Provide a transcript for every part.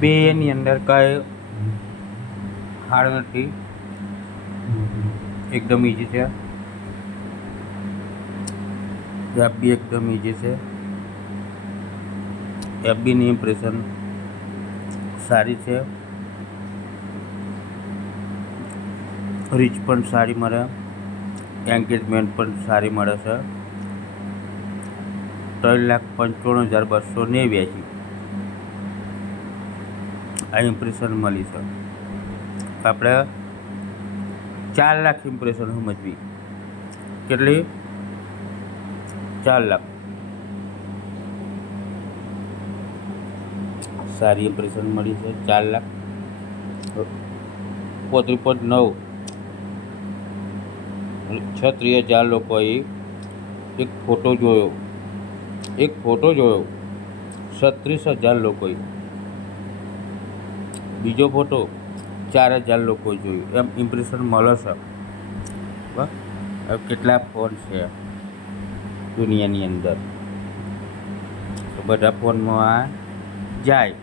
બેની અંદર કંઈ હાર્ડ નથી, એકદમ ઇઝી છે. એફબી એકદમ ઇઝી છે. એફબીની ઇમ્પ્રેશન સારી છે, રીચ પણ સારી મળે, એન્ગેજમેન્ટ પણ સારી મળે છે. 3,95,289 આ ઇમ્પ્રેશન મળી છે. આપણે 4 લાખ ઇમ્પ્રેશન સમજવી. કેટલી? 4 લાખ. સારી ઇમ્પ્રેશન મળી છે. 4,35,9 36,000 લોકોએ એક ફોટો જોયો. 36,000 લોકોએ. બીજો ફોટો 4,000 લોકોએ જોયું. એમ ઇમ્પ્રેશન મળે છે. હવે કેટલા ફોન છે દુનિયાની અંદર, તો બધા ફોનમાં આ જાય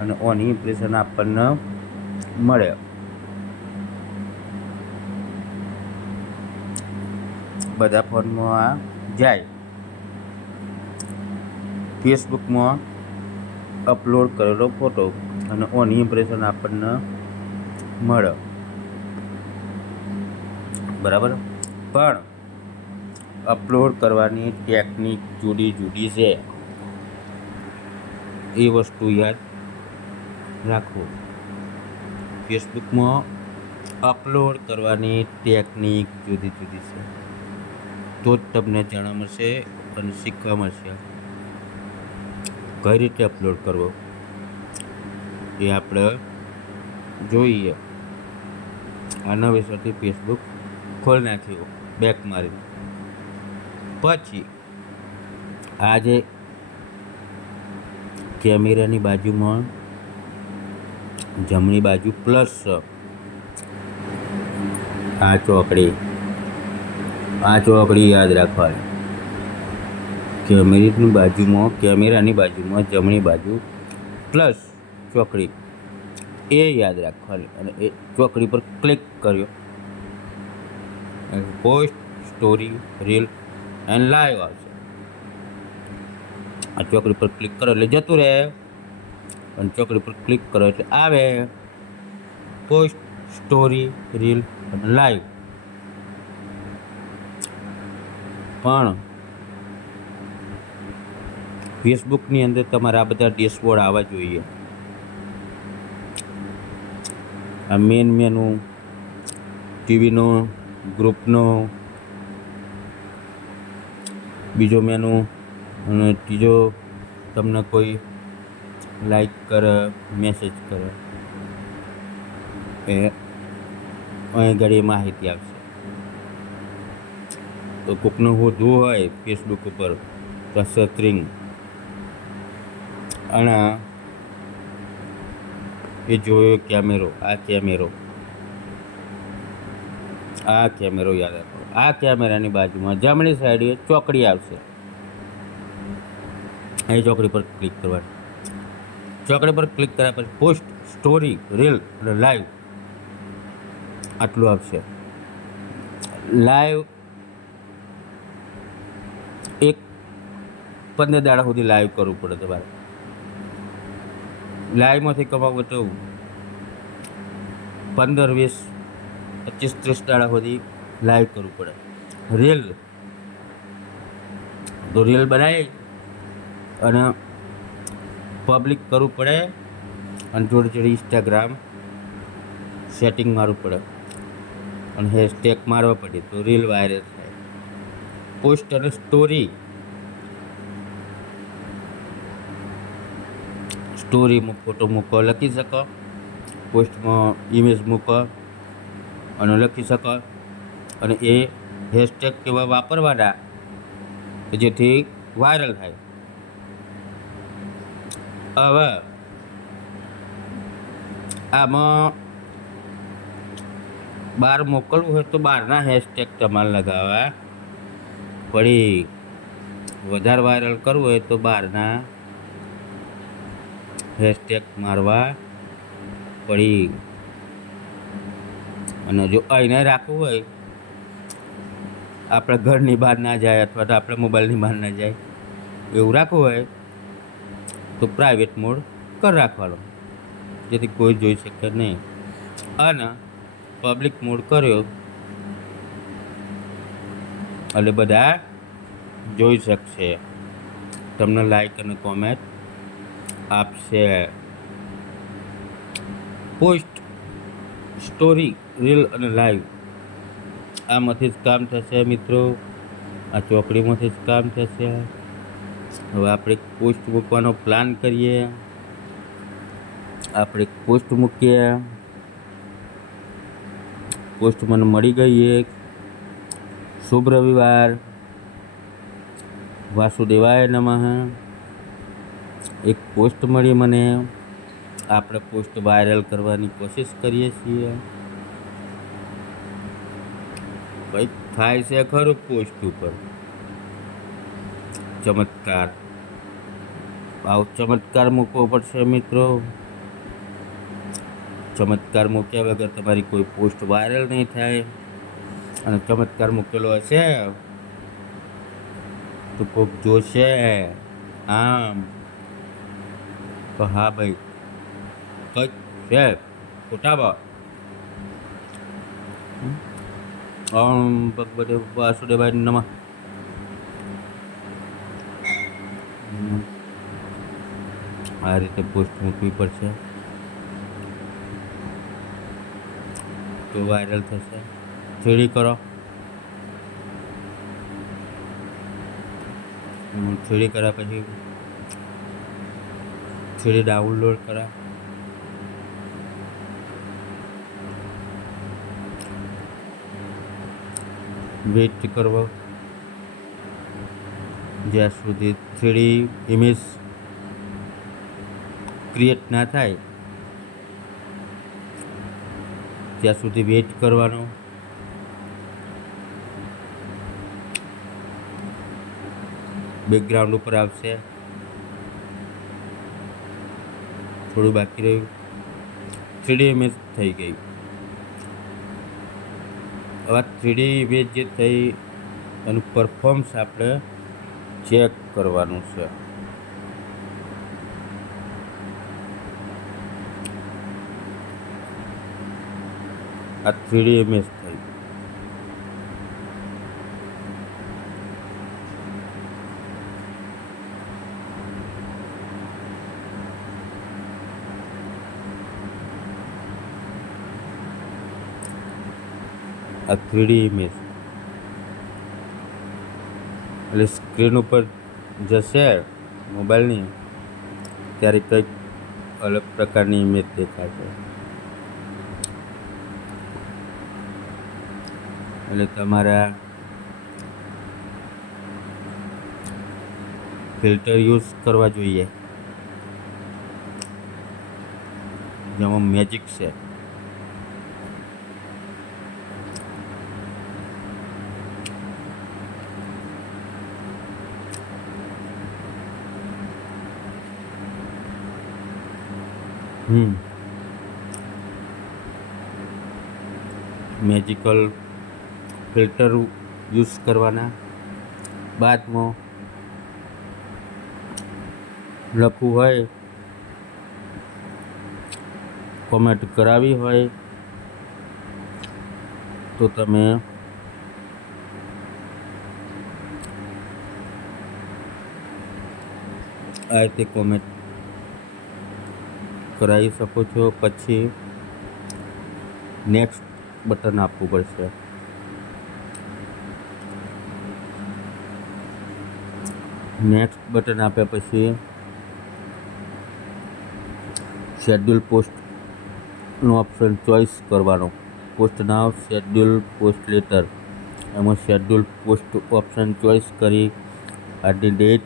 અને ઓની ઇમ્પ્રેશન આપણને મળે. બધા ફોનમાં આ જાય. ફેસબુકમાં અપલોડ કરેલો ફોટો અને ઓની ઇમ્પ્રેશન આપણને મળે. બરાબર. પણ અપલોડ કરવાની ટેકનિક જુદી જુદી છે, એ વસ્તુ યાદ રાખો. ફેસબુકમાં અપલોડ કરવાની ટેકનિક જુદી જુદી છે, તો જ તમને જાણવા મળશે અને શીખવા મળશે. કઈ રીતે અપલોડ કરવો એ આપણે જોઈએ. આના વિશેથી ફેસબુક ખોલી નાખ્યું, બેક મારી. પછી આજે કેમેરાની બાજુમાં જમણી બાજુ પ્લસ આ ચોકડી યાદ રાખવાની. કેમેરાની બાજુમાં જમણી બાજુ પ્લસ ચોકડી એ યાદ રાખવાની, અને એ ચોકડી પર ક્લિક કર્યો. Post, story, reel and live આવશે. આ ચોકડી પર ક્લિક કરો એટલે જતું રહે, અને ચોકડી પર ક્લિક કરો એટલે આવે પોસ્ટ, સ્ટોરી, રીલ અને લાઈવ. પણ ફેસબુકની અંદર તમારા આ બધા ડેશબોર્ડ આવવા જોઈએ. આ મેન મેનુ, ટીવીનો, ગ્રુપનો, બીજો મેનુ, અને ત્રીજો તમને કોઈ લાઈક કરે, મેસેજ કરે, એ અહીં ઘડી માહિતી આવશે. તો કોકનું શોધવું હોય ફેસબુક ઉપર તો સર્ચિંગ, અને એ જોયો કેમેરો, આ કેમેરો યાદ રાખો. આ કેમેરાની બાજુમાં જમણી સાઈડે ચોકડી આવશે. અહીં ચોકડી પર ક્લિક કરવાની. ચોકડી પર ક્લિક કર્યા પછી પોસ્ટ, સ્ટોરી, રીલ અને લાઈવ આટલું આવશે. લાઈવ 15 દાડા સુધી લાઈવ કરવું પડે તમારે. લાઈવમાંથી કમાવું તો 15, 20, 25, 30 દાડા સુધી લાઈવ કરવું પડે. રીલ તો રીલ બનાવી અને પબ્લિક કરવું પડે, અને જોડે ઇન્સ્ટાગ્રામ સેટિંગ મારવું પડે, અને હેશટેગ મારવા પડે તો રીલ વાયરલ થાય. પોસ્ટ અને સ્ટોરીમાં ફોટો મૂકો, લખી શકો. પોસ્ટમાં ઇમેજ મૂકો અને લખી શકો, અને એ હેશટેગ કેવા વાપરવાના જેથી વાયરલ થાય. હવે આમાં બહાર મોકલવું હોય તો બહારના હેશટેગ તમારે લગાવવા પડી. વધારે વાયરલ કરવું હોય તો બહારના હેશટેગ મારવા પડી. અને જો અહીંને રાખવું હોય, આપણે ઘરની બહાર ના જાય અથવા તો આપણે મોબાઈલની બહાર ના જાય એવું રાખવું હોય તો પ્રાઇવેટ મોડ કરી રાખવાનો, જેથી કોઈ જોઈ શકે નહીં. અને પબ્લિક મોડ કર્યો એટલે બધા જોઈ શકશે, તમને લાઈક અને કોમેન્ટ આપશે. પોસ્ટ, સ્ટોરી, રીલ અને લાઈવ આમાંથી જ કામ થશે મિત્રો. આ ચોકડીમાંથી જ કામ થશે. હવે આપણે પોસ્ટ મૂકવાનો પ્લાન કરીએ. આપણે પોસ્ટ મૂકીએ. પોસ્ટ મને મળી ગઈ એક. શુભ રવિવાર, વાસુદેવાય નમઃ. એક પોસ્ટ મળી મને. આપણે પોસ્ટ વાયરલ કરવાની કોશિશ કરીએ છીએ. કંઈક થાય છે ખરું પોસ્ટ ઉપર. ચમત્કાર, આવો ચમત્કાર મૂકવો પડશે મિત્રો. ચમત્કાર મૂક્યા વગર તમારી કોઈ પોસ્ટ વાયરલ નહીં થાય. અને ચમત્કાર મૂકેલો હશે તો કોઈક જોશે. આમ તો હા ભાઈ, કંઈક છે ખોટામાં. ઓમ ભગવતે વાસુદેવાય નમઃ. આ રીતે પોસ્ટ મૂકવી પડશે તો વાયરલ થશે. થ્રીડી કરો. થ્રીડી કર્યા પછી થ્રીડી ડાઉનલોડ કરા. વેઇટ કરવો જ્યાં સુધી થ્રીડી ઇમેજ ક્રિએટ ના થાય ત્યાં સુધી વેઇટ કરવાનો. બેકગ્રાઉન્ડ ઉપર આવશે. થોડું બાકી રહ્યું. થ્રીડી ઇમેજ થઈ ગઈ. હવે થ્રીડી ઇમેજ જે થઈ એનું પરફોર્મન્સ આપણે ચેક કરવાનું છે. આ થ્રીડી ઇમેજ થઈ. આ થ્રીડી ઇમેજ એટલે સ્ક્રીન ઉપર જશે મોબાઈલની ત્યારે કંઈક અલગ પ્રકારની ઇમેજ દેખાશે. એટલે તમારા ફિલ્ટર યુઝ કરવા જોઈએ, જેમાં મેજિક છે. મેજિકલ ફિલ્ટર યુઝ કરવાના. બાદમાં લખવું હોય, કોમેન્ટ કરાવી હોય તો તમે આ રીતે કોમેન્ટ કરાવી શકો છો. પછી નેક્સ્ટ બટન આપવું પડશે. નેક્સ્ટ બટન આપ્યા પછી શેડ્યુલ પોસ્ટનો ઓપ્શન ચોઈસ કરવાનો. પોસ્ટ નાવ, શેડ્યુલ પોસ્ટ લેટર. એમાં શેડ્યુલ પોસ્ટ ઓપ્શન ચોઈસ કરી આજની ડેટ,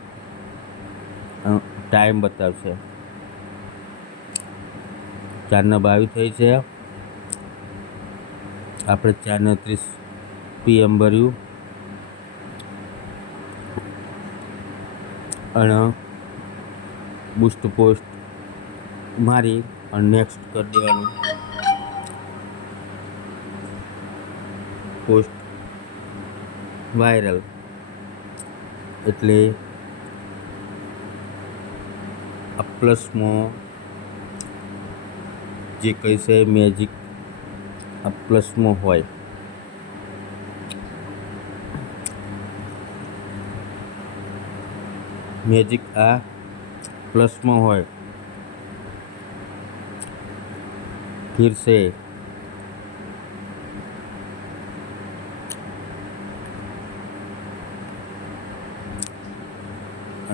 ટાઈમ બતાવશે. 4:22 થઈ છે. આપણે 4:30 PM ભર્યું અને બુસ્ટ પોસ્ટ મારી અને નેક્સ્ટ કરી દેવાનું. પોસ્ટ વાયરલ એટલે આ પ્લસમાં જે કંઈ છે મેજિક આ પ્લસમાં હોય. મેજિક આ પ્લસમાં હોય. फिर से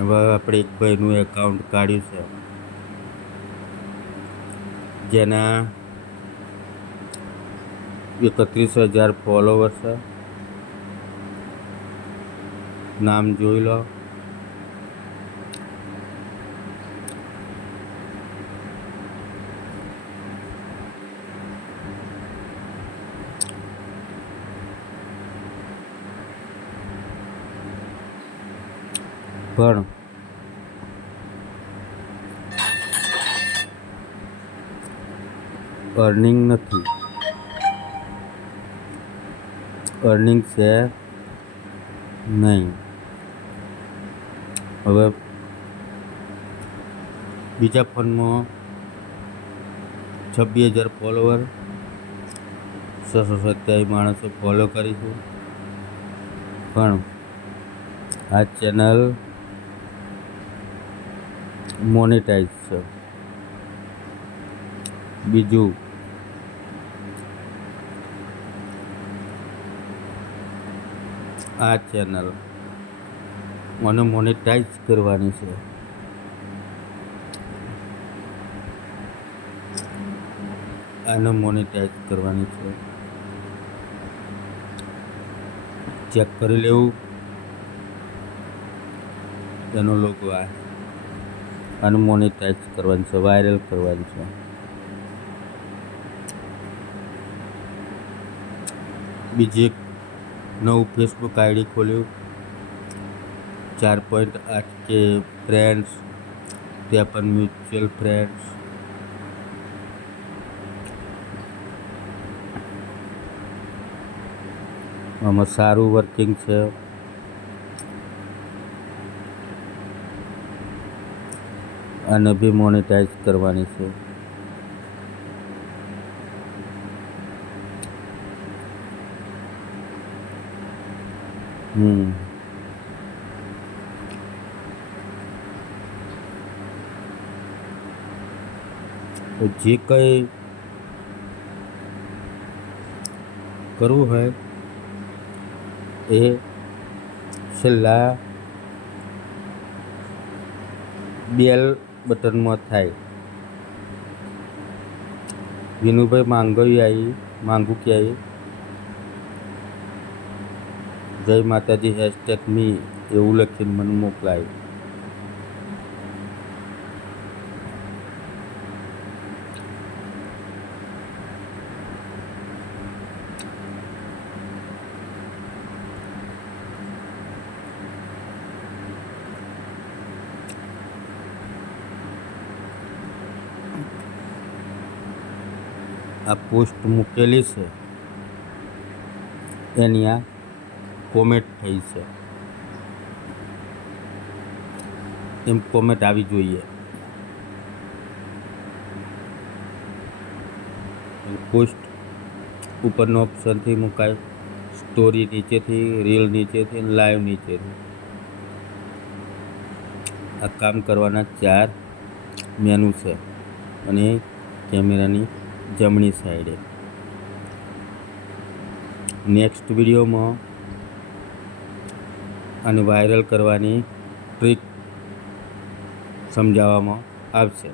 હવે આપણે એક ભાઈનું એકાઉન્ટ કાઢ્યું છે જેના 31,000 ફોલોવર છે. નામ જોઈ લો. પણ અર્નિંગ નથી. અર્નિંગ છે નહીં. હવે બીજા ફોનમાં 26,000 ફોલોવર, 627 માણસો ફોલો કરીશું. પણ આ ચેનલ મોનેટાઈઝ છે. બીજું આ ચેનલ મને મોનેટાઈઝ કરવાની છે. આને મોનેટાઈઝ કરવાની છે. ચેક કરી લેવું. એનો લોગો આને મોનેટાઈઝ કરવાની છે, વાયરલ કરવાની છે. બીજી એક નવું ફેસબુક આઈડી ખોલ્યું, 4.8K ફ્રેન્ડ્સ, 53 મ્યુચ્યુઅલ ફ્રેન્ડ્સ. આમાં સારું વર્કિંગ છે. આને બી મોનેટાઈઝ કરવાની છે. તો જે કંઈ કરવું હોય એ છેલ્લા બેલ બટનમાં થાય. વિનુભાઈ માંગુ કે આવી જય માતાજી #મી એવું લખીને મને મોકલાય. આ પોસ્ટ મૂકેલી છે એની આ કોમેન્ટ થઈ છે. એમ કોમેન્ટ આવી જોઈએ. પોસ્ટ ઉપરનો ઓપ્શનથી મુકાય, સ્ટોરી નીચેથી, રીલ નીચેથી, લાઈવ નીચેથી. આ કામ કરવાના 4 મેનુ છે અને કેમેરાની જમણી સાઈડે. નેક્સ્ટ વિડીયોમાં આને વાયરલ કરવાની ટ્રીક સમજાવવામાં આવશે.